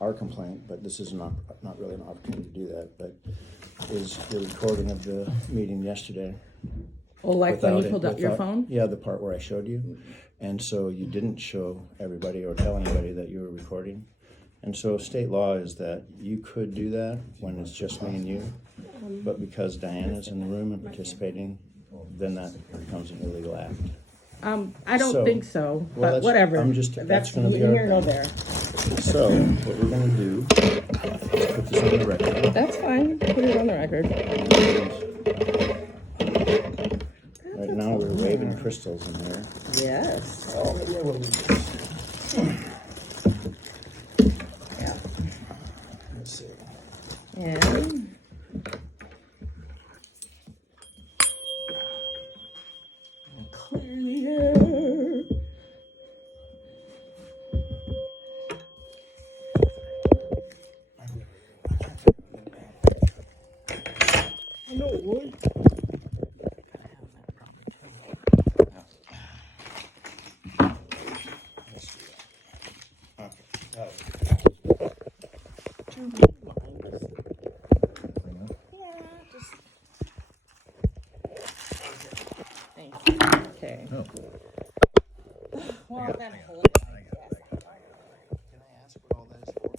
our complaint, but this is not really an opportunity to do that, but is the recording of the meeting yesterday. Oh, like when you pulled up your phone? Yeah, the part where I showed you. And so you didn't show everybody or tell anybody that you were recording. And so state law is that you could do that when it's just me and you, but because Diana's in the room and participating, then that becomes an illegal act. I don't think so, but well, whatever. That's going to be here our nor thing. there. So what we're going to do is put this on the record. That's fine. Put it on the record. Right now we're waving crystals in here. Yes. Oh, maybe I will leave this. Yeah. Let's see. And clear the air. I know, boy. Okay. Oh. Well, then hold it. Can I ask what all that is for?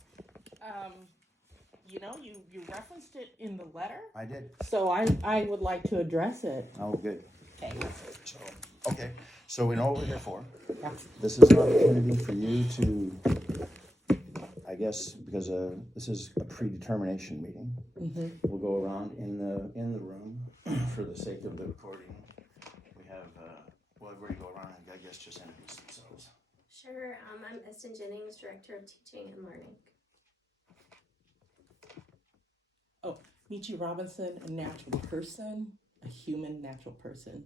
You know, you referenced it in the letter, I did. so I would like to address it. Oh, good. Okay. So, okay, so we know what we're here for. Yeah. This is an opportunity for you to, I guess, because this is a predetermination meeting. Mm-hmm. We'll go around in the room for the sake of the recording. We have, well, where you go around, I guess, just introduce themselves. Sure. I'm Eston Jennings, Director of Teaching and Learning. Oh, MYYY Robinson, a natural person, a human natural person.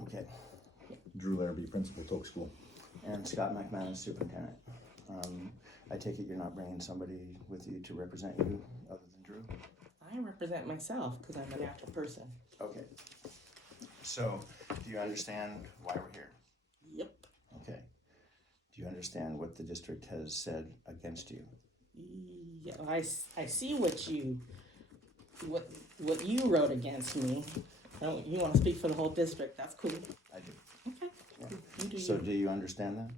Okay. Drew Larrabee, Principal, Toke School. And Scott MacManus, Superintendent. I take it you're not bringing somebody with you to represent you other than Drew? I represent myself because I'm a natural person. Okay. So, do you understand why we're here? Yep. Okay. Do you understand what the district has said against you? Yeah, I see what you wrote against me. You want to speak for the whole district? That's cool. I do. Okay. Yeah. You do So you. do you understand that?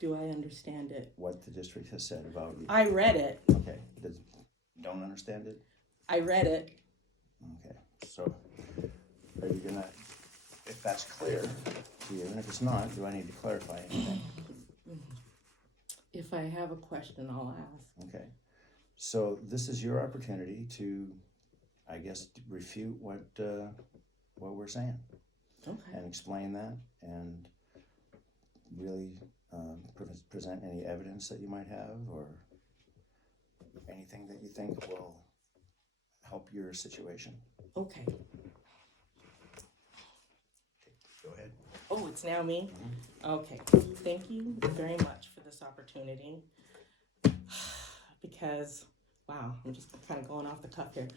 Do I understand it? What the district has said about you? I read it. Okay. Don't understand it? I read it. Okay. So are you gonna, if that's clear to you, and if it's not, do I need to clarify anything? If I have a question, I'll ask. Okay. So this is your opportunity to, I guess, refute what we're saying. Okay. And explain that and really present any evidence that you might have or anything that you think will help your situation. Okay. Go ahead. Oh, it's now me? Mm-hmm. Okay. Thank you very much for this opportunity. Because, wow, I'm just kind of going off the cuff here.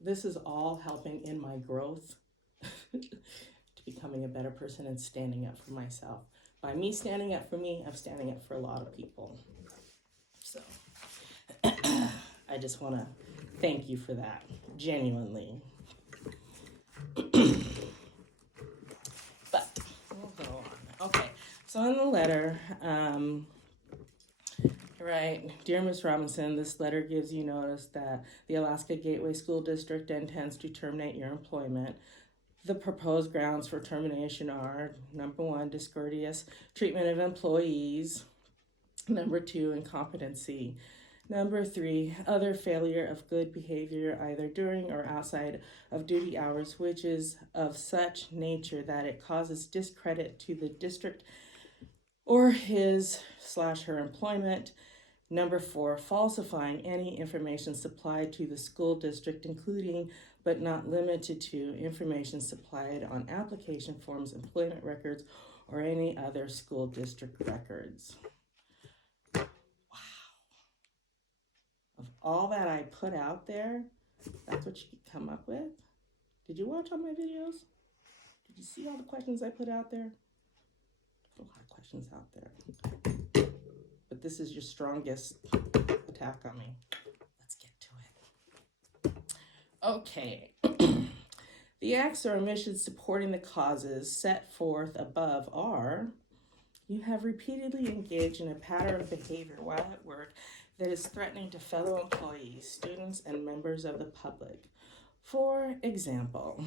This is all helping in my growth to becoming a better person and standing up for myself. By me standing up for me, I'm standing up for a lot of people. So, I just want to thank you for that, genuinely. But we'll go on. Okay, so in the letter, right, dear Ms. Robinson, this letter gives you notice that the Alaska Gateway School District intends to terminate your employment. The proposed grounds for termination are, number 1, discourteous treatment of employees. Number 2, incompetency. Number 3, other failure of good behavior either during or outside of duty hours, which is of such nature that it causes discredit to the district or his/her employment. Number 4, falsifying any information supplied to the school district, including but not limited to information supplied on application forms, employment records, or any other school district records. Of all that I put out there, that's what you could come up with? Did you watch all my videos? Did you see all the questions I put out there? a lot of questions out there. But this is your strongest attack on me. Let's get to it. Okay. The acts or omissions supporting the causes set forth above are: you have repeatedly engaged in a pattern of behavior while at work that is threatening to fellow employees, students, and members of the public. For example,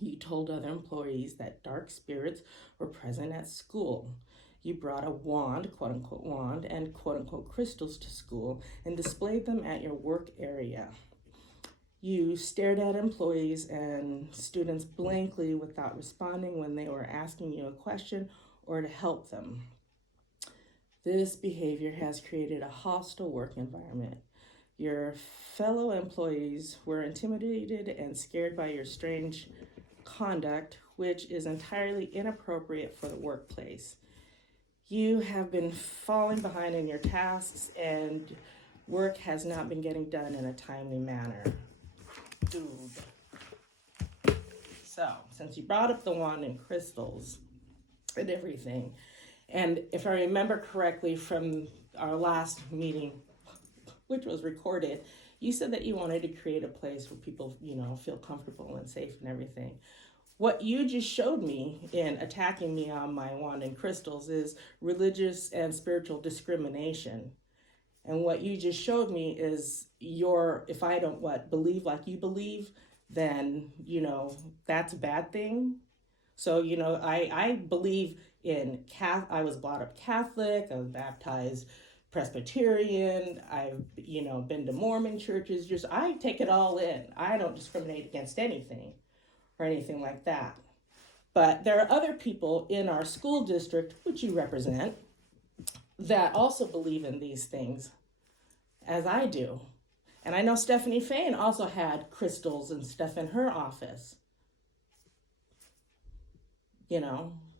you told other employees that dark spirits were present at school. You brought a wand, quote unquote wand, and quote unquote crystals to school and displayed them at your work area. You stared at employees and students blankly without responding when they were asking you a question or to help them. This behavior has created a hostile work environment. Your fellow employees were intimidated and scared by your strange conduct, which is entirely inappropriate for the workplace. You have been falling behind in your tasks and work has not been getting done in a timely manner. Dude. So, since you brought up the wand and crystals and everything, and if I remember correctly from our last meeting, which was recorded, you said that you wanted to create a place where people, feel comfortable and safe and everything. What you just showed me in attacking me on my wand and crystals is religious and spiritual discrimination. And what you just showed me is if I don't believe like you believe, then, that's a bad thing. So, I believe in I was brought up Catholic, I was baptized Presbyterian, I've, been to Mormon churches, I take it all in. I don't discriminate against anything or anything like that. But there are other people in our school district, which you represent, that also believe in these things, as I do. And I know Stephanie Fain also had crystals and stuff in her office.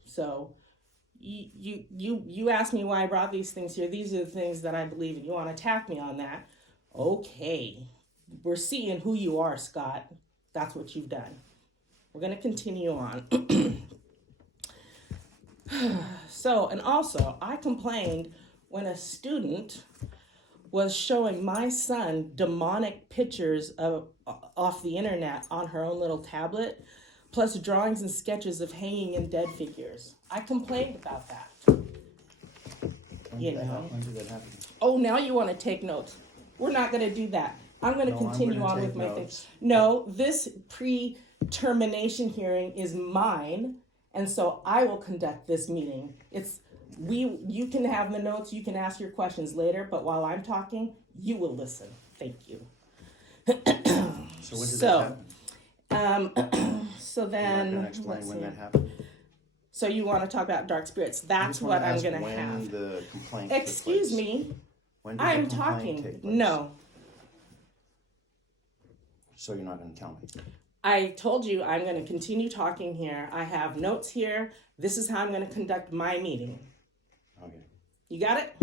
So you asked me why I brought these things here. These are the things that I believe in. You want to attack me on that? Okay. We're seeing who you are, Scott. That's what you've done. We're going to continue on. So, and also, I complained when a student was showing my son demonic pictures off the internet on her own little tablet, plus drawings and sketches of hanging and dead figures. I complained about that. When did that happen? Oh, now you want to take notes. We're not going to do that. I'm going to continue on with my thing. No, this pre-termination hearing is mine, and so I will conduct this meeting. You can have the notes, you can ask your questions later, but while I'm talking, you will listen. Thank you. So when did that happen? So then, You're not going to explain when that happened? So you want to talk about dark spirits? That's what I'm going to have. When the complaint Excuse took place. me. When did I'm the complaint talking. take place? No. So you're not going to tell me? I told you I'm going to continue talking here. I have notes here. This is how I'm going to conduct my meeting. Okay. You got it?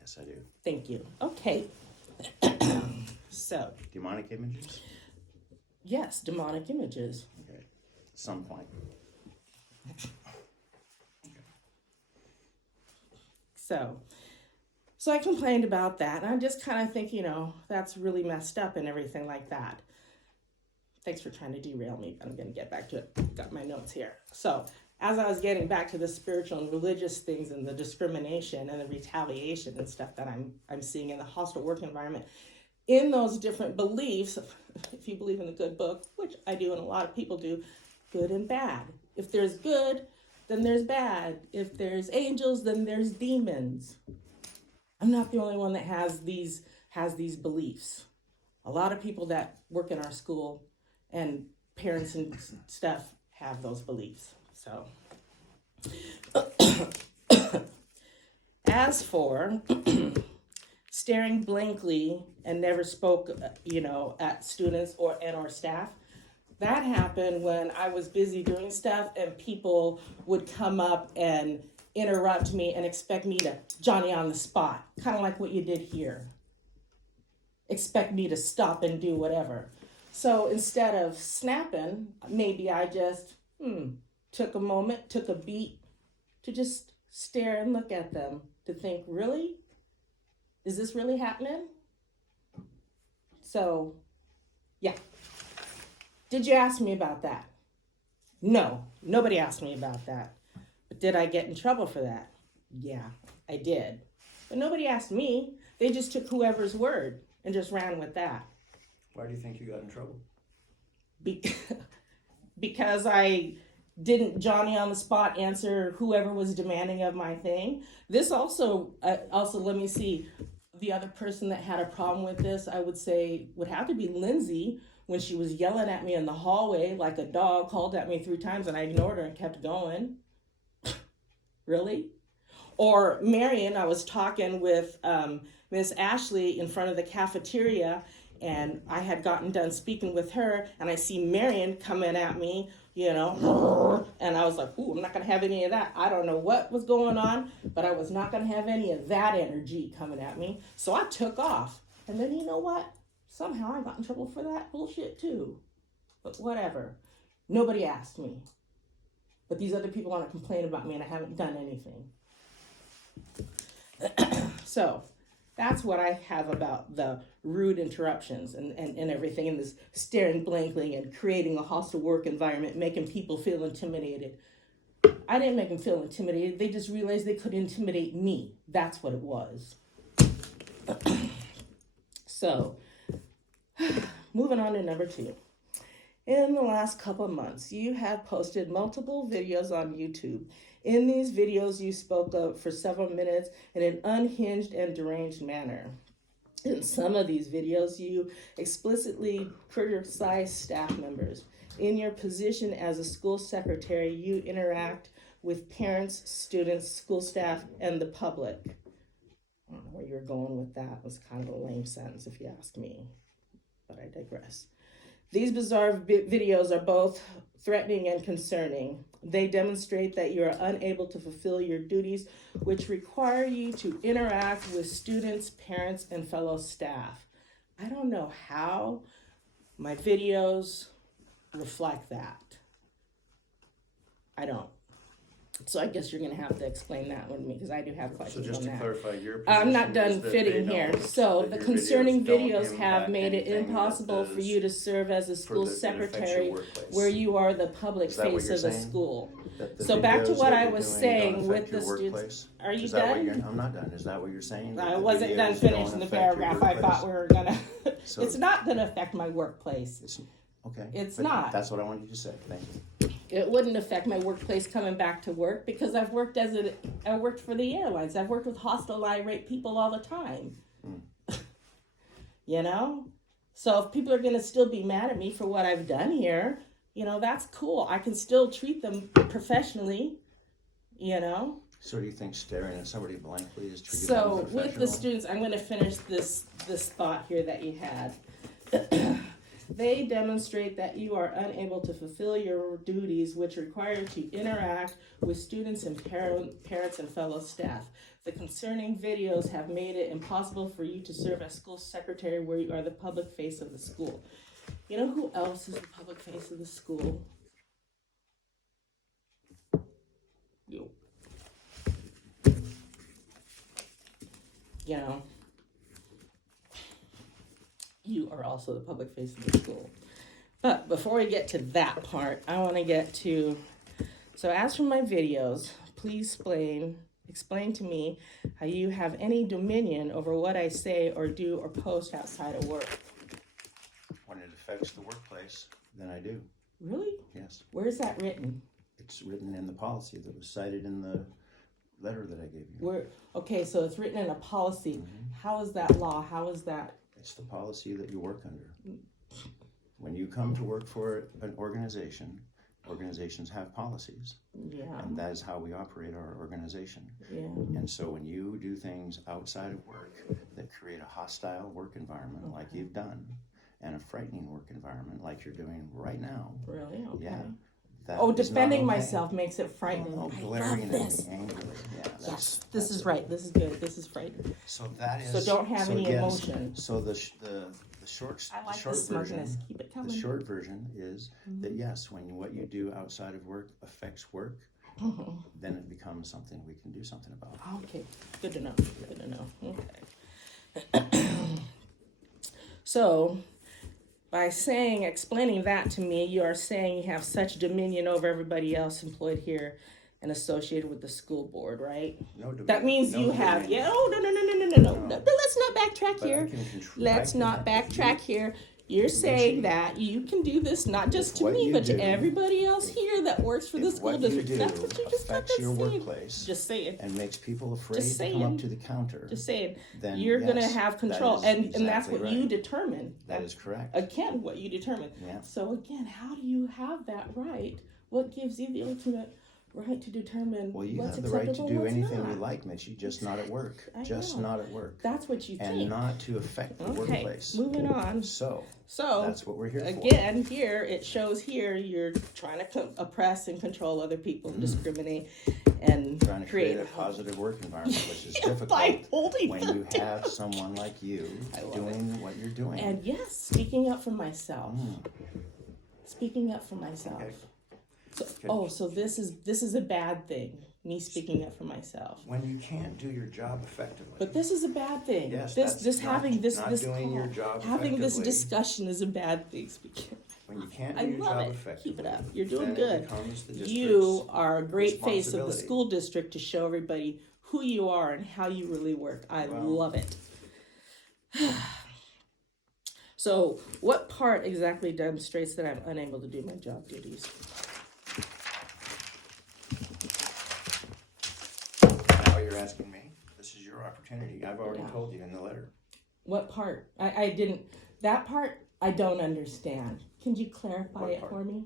Yes, I do. Thank you. Okay. So. Demonic images? Yes, demonic images. Okay. At some point. So I complained about that, and I just kind of think, that's really messed up and everything like that. Thanks for trying to derail me, but I'm going to get back to it. Got my notes here. So as I was getting back to the spiritual and religious things and the discrimination and the retaliation and stuff that I'm seeing in the hostile work environment, in those different beliefs, if you believe in the good book, which I do and a lot of people do, good and bad. If there's good, then there's bad. If there's angels, then there's demons. I'm not the only one that has these beliefs. A lot of people that work in our school and parents and stuff have those beliefs. So, as for staring blankly and never spoke, at students or staff, that happened when I was busy doing stuff and people would come up and interrupt me and expect me to Johnny on the spot, kind of like what you did here. Expect me to stop and do whatever. So instead of snapping, maybe I just took a moment, took a beat, to just stare and look at them, to think, really? Is this really happening? So, yeah. Did you ask me about that? No, nobody asked me about that. But did I get in trouble for that? Yeah, I did. But nobody asked me. They just took whoever's word and just ran with that. Why do you think you got in trouble? Because I didn't Johnny on the spot answer whoever was demanding of my thing. This also let me see, the other person that had a problem with this, I would say would have to be Lindsay, when she was yelling at me in the hallway like a dog, called at me 3 times and I ignored her and kept going. Really? Or Marion, I was talking with Miss Ashley in front of the cafeteria, and I had gotten done speaking with her, and I see Marion coming at me, you know, and I was like, ooh, I'm not going to have any of that. I don't know what was going on, but I was not going to have any of that energy coming at me. So I took off. And then you know what? Somehow I got in trouble for that bullshit too. But whatever. Nobody asked me. But these other people want to complain about me, and I haven't done anything. So that's what I have about the rude interruptions and everything, and this staring blankly and creating a hostile work environment, making people feel intimidated. I didn't make them feel intimidated. They just realized they could intimidate me. That's what it was. So, moving on to number 2. In the last couple of months, you have posted multiple videos on YouTube. In these videos, you spoke up for several minutes in an unhinged and deranged manner. In some of these videos, you explicitly criticize staff members. In your position as a school secretary, you interact with parents, students, school staff, and the public. I don't know where you're going with that. It was kind of a lame sentence if you ask me, but I digress. These bizarre videos are both threatening and concerning. They demonstrate that you are unable to fulfill your duties, which require you to interact with students, parents, and fellow staff. I don't know how my videos reflect that. I don't. So I guess you're going to have to explain that one to me, because I do have questions on that. So just to clarify, your position I'm not done is that fitting they here. know So that the your concerning don't videos have impact made it anything that impossible for does you to serve as a school that affects your secretary, workplace. where you are the public Is that what face you're of the saying? school. That the So back to videos what that I you're was doing saying don't with affect the your students. workplace? Are you Is that what done? you're, I'm not done. Is that what you're saying? That I the wasn't done videos don't finishing the affect your paragraph. I workplace? thought we were gonna. So- It's not gonna affect my workplace. Okay. It's but not. That's what I wanted you to say. Thank you. It wouldn't affect my workplace coming back to work, because I've worked I worked for the airlines. I've worked with hostile, irate people all the time. You know? So if people are going to still be mad at me for what I've done here, you know, that's cool. I can still treat them professionally, you know? So do you think staring at somebody blankly is treated So with unprofessional? the students, I'm going to finish this thought here that you had. They demonstrate that you are unable to fulfill your duties, which require you to interact with students and parents and fellow staff. The concerning videos have made it impossible for you to serve as school secretary, where you are the public face of the school. You know who else is the public face of the school? You. You know. You are also the public face of the school. But before we get to that part, I want to get to, so as for my videos, please explain to me how you have any dominion over what I say or do or post outside of work. When it affects the workplace, then I do. Really? Yes. Where is that written? It's written in the policy that was cited in the letter that I gave you. Okay, so it's written in a policy. How is that law? How is that? It's the policy that you work under. When you come to work for an organization, organizations have policies. Yeah. And that is how we operate our organization. Yeah. And so when you do things outside of work that create a hostile work environment like you've done, and a frightening work environment like you're doing right now. Really? Okay. Yeah. Defending myself makes it frightening. Oh, I glaring love at this. me angrily. Yeah, Yes, this is right. This is good. This is frightening. So that is. So don't have any yes, emotion. So the short I like the short the smugness. version. Keep it coming. The short version is that yes, when what you do outside of work affects work, then it becomes something we can do something about. Okay, good to know, good to know, okay. So, by explaining that to me, you are saying you have such dominion over everybody else employed here and associated with the school board, right? No dominion. That means No you have, dominion. yeah, oh, no. But let's not backtrack But I here. can control- Let's I can- not backtrack here. You're saying that you can do this not just to what me, you but to do- everybody else here that works for the If school what you district. do That's what you just got affects to your say. workplace Just saying. and makes people afraid Just to come saying. up to the counter, Just saying. then You're gonna yes, have that control, is and that's exactly what you right. determine. That is correct. Again, what you determine. Yeah. So again, how do you have that right? What gives you the ultimate right to determine Well, you what's have the right to acceptable, do what's anything not? you like, Mitchie, just not at work. I Just know. not at work. That's what you And think. not to affect the Okay, workplace. moving on. So, So that's what we're here for. again, here it shows here you're trying to oppress and control other people, discriminate, and Trying to create a positive work environment, which is difficult by holding when them you down. have someone like you I love doing what you're doing. And yes, speaking up for myself. Speaking up for myself. Okay. So, Okay. oh, so this is a bad thing. Me speaking up for myself. When you can't do your job effectively. But this is a bad thing. Yes, this that's not- having this not this doing call, your job having this effectively. discussion is a bad thing. Speaking. When you can't I do your love job it. effectively. Keep it up. You're doing then good. It becomes the district's You are a great face of the responsibility. school district to show everybody who you are and how you really work. I Wow. love it. So, what part exactly demonstrates that I'm unable to do my job duties? Now you're asking me. This is your opportunity. I've already Yeah. told you in the letter. What part? I didn't. That part I don't understand. Can you clarify What it part? for me?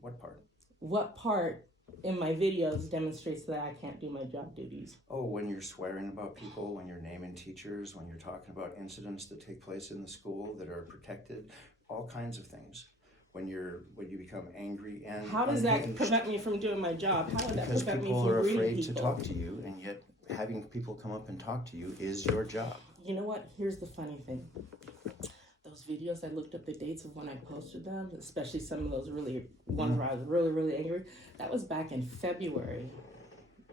What part? What part in my videos demonstrates that I can't do my job duties? Oh, when you're swearing about people, when you're naming teachers, when you're talking about incidents that take place in the school that are protected, all kinds of things. When you become angry and How does that unhinged, prevent me from doing my job? How would that because prevent me people from are greeting afraid people? to talk to you, and yet having people come up and talk to you is your job. You know what? Here's the funny thing. Those videos, I looked up the dates of when I posted them, especially some of those ones where I was really angry. That was back in February,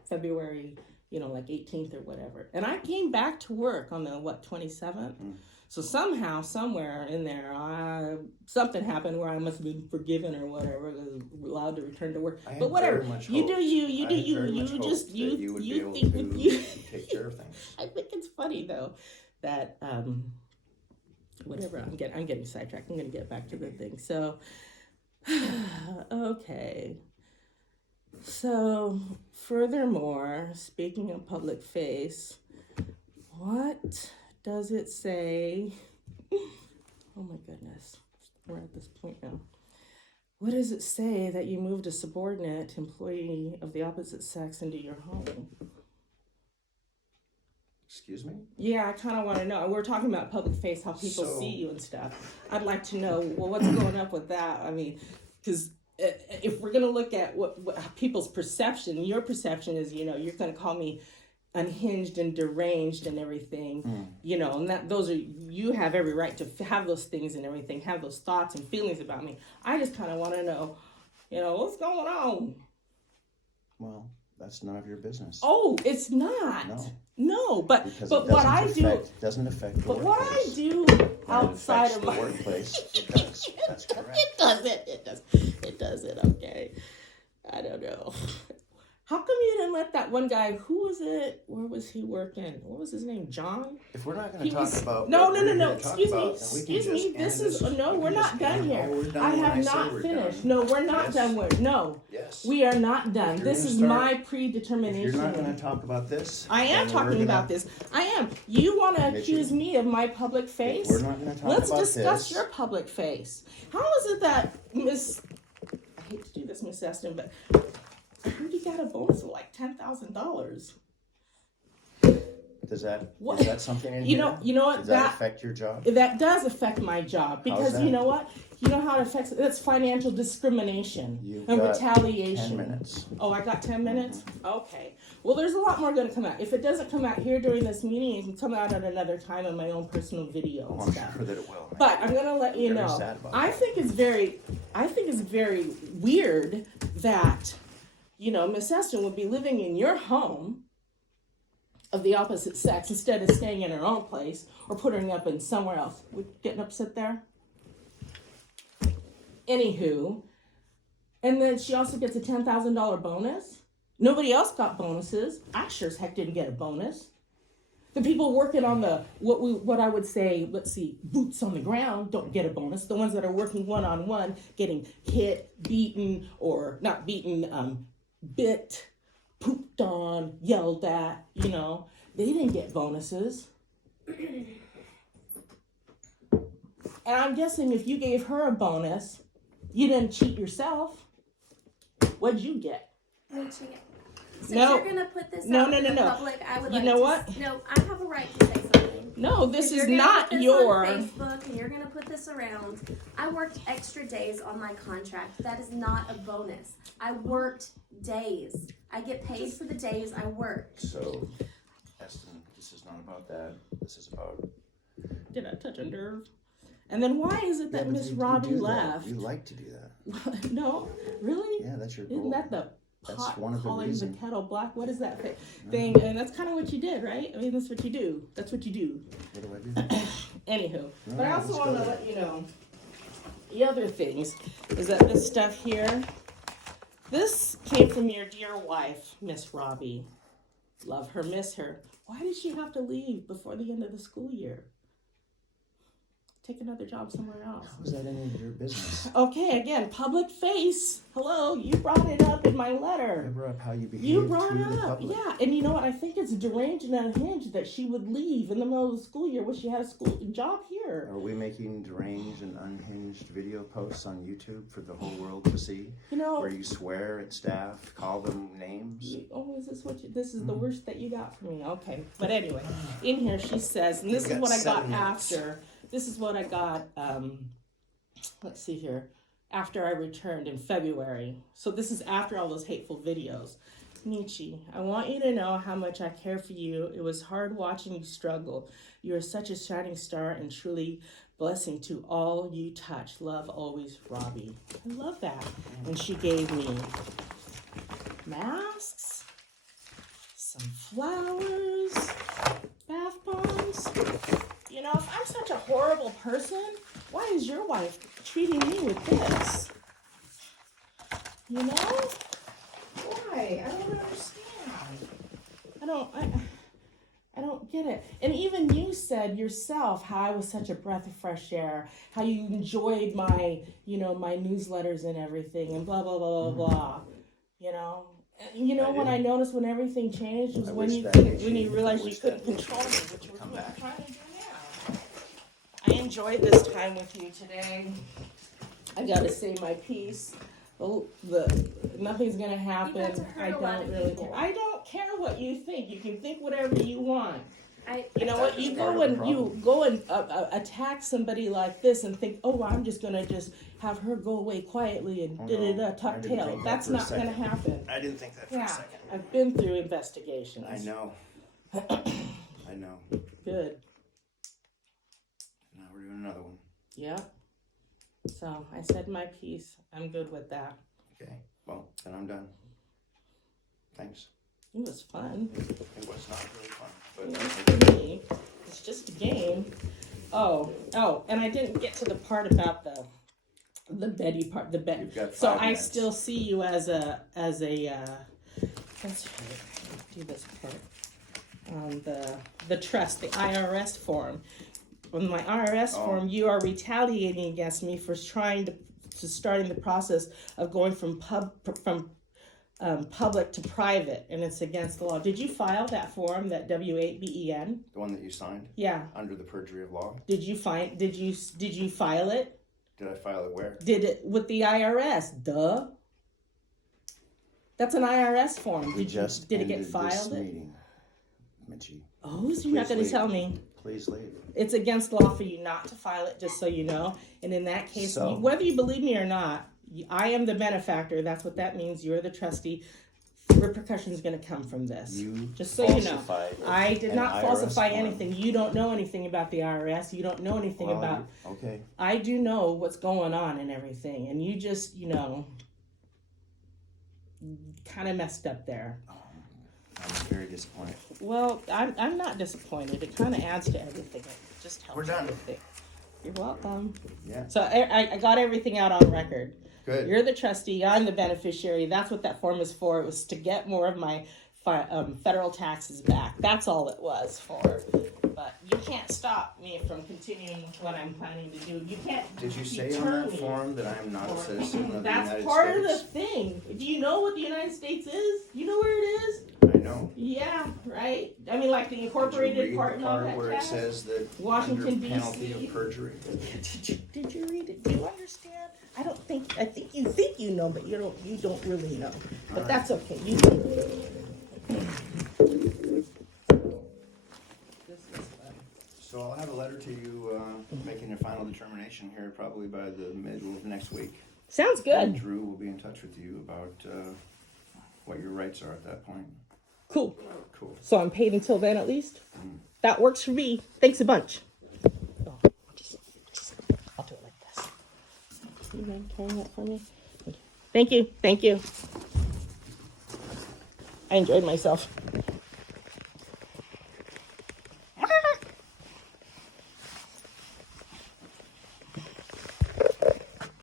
like 18th or whatever. And I came back to work on the, 27th? So somehow, somewhere in there, something happened where I must have been forgiven or whatever, allowed to return to work. I had But whatever, very much you hope- do you I do had you, very you much hoped just, that you would be able think to you. take care of things. I think it's funny though that whatever, I'm getting sidetracked. I'm gonna get back to the thing. So okay. So furthermore, speaking of public face, what does it say? Oh my goodness. We're at this point now. What does it say that you moved a subordinate employee of the opposite sex into your home? Excuse me? Yeah, I kind of want to know. We're talking about public face, how people So- see you and stuff. I'd like to know, well, what's going up with that? I mean, because if we're going to look at what people's perception, your perception is, you're going to call me unhinged and deranged and everything, and that you have every right to have those things and everything, have those thoughts and feelings about me. I just kind of want to know, what's going on? Well, that's none of your business. Oh, it's not. No, but Because what I do. doesn't affect the But what I workplace. do When it outside affects of the my workplace, it does. That's correct. It doesn't. Okay. I don't know. How come you didn't let that one guy? Who was it? Where was he working? What was his name? John. If we're not going He to talk was about no. what we're here to talk Excuse me. about, then we can Excuse me. just This end is this. no. We We're can not just done end- here. Oh, we're done I when have say not we're finished. done. No, we're not Yes. done. No. Yes. We are not done. If you're This gonna is start- my If you're predetermination. not going to talk about this, I am then we're talking gonna- about this. I am. You want to Mitchell, accuse me of my public face? We're not going to talk Let's about discuss this. your public face. How is it that I hate to do this, Miss Eston, but I heard you got a bonus of like $10,000. Is that What? is that something in You here? know- you know what, Does that that- affect your job? That does affect my job because that? you know what? You know how it affects. That's financial discrimination You've and got retaliation. 10 minutes. Oh, I got 10 minutes? Okay. Well, there's a lot more going to come out. If it doesn't come out here during this meeting, it can come out at another time in my own personal video Oh, and I'm stuff. sure that it will. man. But I'm gonna let you Very know. sad about I that. think it's very weird that Miss Eston would be living in your home of the opposite sex instead of staying in her own place or putting up in somewhere else. We're getting upset there? Anywho, and then she also gets a $10,000 bonus. Nobody else got bonuses. I sure as heck didn't get a bonus. The people working on the, what I would say, let's see, boots on the ground don't get a bonus. The ones that are working one-on-one, getting hit, beaten, or not beaten, bit, pooped on, yelled at, they didn't get bonuses. And I'm guessing if you gave her a bonus, you didn't cheat yourself. What'd you get? What'd you get? Since No. you're gonna put this No, out no, in no, the no. public, I would You like know to what? No, I have a right to say something. No, this If is you're gonna not put this your. on Facebook and you're gonna put this around. I worked extra days on my contract. That is not a bonus. I worked days. I get paid for the days I worked. So, Eston, this is not about that. This is about. Did I touch a nerve? And then why is it that Miss Robbie do that. left? You like to do that. No, really? Yeah, that's your goal. Isn't that the That's pot one of the calling the reasons. kettle black? What is that thing? And that's kind of what you did, right? I mean, that's what you do. That's what you do. What do I do? Anywho, No, but I also let's want go to there. let you know, the other things is that this stuff here, this came from your dear wife, Miss Robbie. Love her, miss her. Why did she have to leave before the end of the school year? Take another job somewhere else. How is that any of your business? Okay, again, public face. Hello, you brought it up in my I letter. brought up how you behave You brought to the up, public. yeah, and you know what? I think it's deranged and unhinged that she would leave in the middle of the school year when she had a job here. Are we making deranged and unhinged video posts on YouTube for the whole world to see? You know, Where you swear at staff, call them names? oh, is this what this is the worst that you got from me? Okay, but anyway, in here she says, and this You've is got what I got 7 minutes. after. This is what I got. Let's see here. After I returned in February, so this is after all those hateful videos. Nietzsche, I want you to know how much I care for you. It was hard watching you struggle. You are such a shining star and truly blessing to all you touch. Love always, Robbie. I love that. And she gave me masks, some flowers, bath bombs. You know, if I'm such a horrible person, why is your wife treating me with this? You know? Why? I don't understand. I don't get it. And even you said yourself how I was such a breath of fresh air, how you enjoyed my, my newsletters and everything and blah, blah, blah, blah, blah. You know? And you know I when did. I noticed when everything changed was I when wish you that couldn't, had when you changed. realized I you wish couldn't that control me, which we're come back. trying to do now. I enjoyed this time with you today. I gotta say my piece. Oh, nothing's gonna happen. You got to hurt I a lot don't of really people. care. I don't care what you think. You can think whatever you want. You know That what? is You part go of the and you problem. go and attack somebody like this and think, oh, I'm just gonna just have her go away quietly and Oh, da da no. da tuck I didn't tail. think that That's for a not gonna second. happen. I didn't think that for Yeah, a second. I've been through investigations. I know. I know. Good. Now we're doing another one. Yeah. So I said my piece. I'm good with that. Okay. Well, then I'm done. Thanks. It was fun. It was not really fun, but It was for me. It's just a game. Oh, and I didn't get to the part about the Betty part. The Betty. You've got So 5 I minutes. still see you as a. That's right. Do this part. The trust, the IRS form. On my IRS Oh. form, you are retaliating against me for trying to starting the process of going from public to private, and it's against the law. Did you file that form, that W8BEN? The one that you signed Yeah. under the perjury of law. Did you file it? Did I file it where? Did it with the IRS? Duh. That's an IRS form. We Did just it get ended filed? this meeting, Mitchie. Oh, so you're not Please going to leave. tell me? Please leave. It's against law for you not to file it, just so you know. And in that case, So- whether you believe me or not, I am the benefactor. That's what that means. You're the trustee. Repercussions going to come from this. You Just so you know. falsified I did an not IRS falsify form. anything. You don't know anything about the IRS. You don't know anything Well, about. Okay. I do know what's going on and everything. And you just, kind of messed up there. I'm very disappointed. Well, I'm not disappointed. It kind of adds to everything. It just helps. We're done. Everything. You're welcome. Yeah. So I got everything out on record. Good. You're the trustee. I'm the beneficiary. That's what that form is for. It was to get more of my federal taxes back. That's all it was for. But you can't stop me from continuing what I'm planning to do. You can't. Did you say on deter that me. form that I am not a citizen of the That's United part of the States? thing. Do you know what the United States is? You know where it is? I know. Yeah, right. I mean, like the Did you incorporated read part the and all part that where it jazz? says that Washington, under penalty D.C.? of perjury? Did you read it? Do you understand? I think you know, but you don't really know. But right. that's okay. You So I'll have a letter to you making a final determination here probably by the middle of next week. sounds And good. Drew will be in touch with you about what your rights are at that point. Cool. Cool. So I'm paid until then at least? That works for me. Thanks a bunch. Oh, I'll do it like this. You mind carrying that for me? Thank you. Thank you. I enjoyed myself.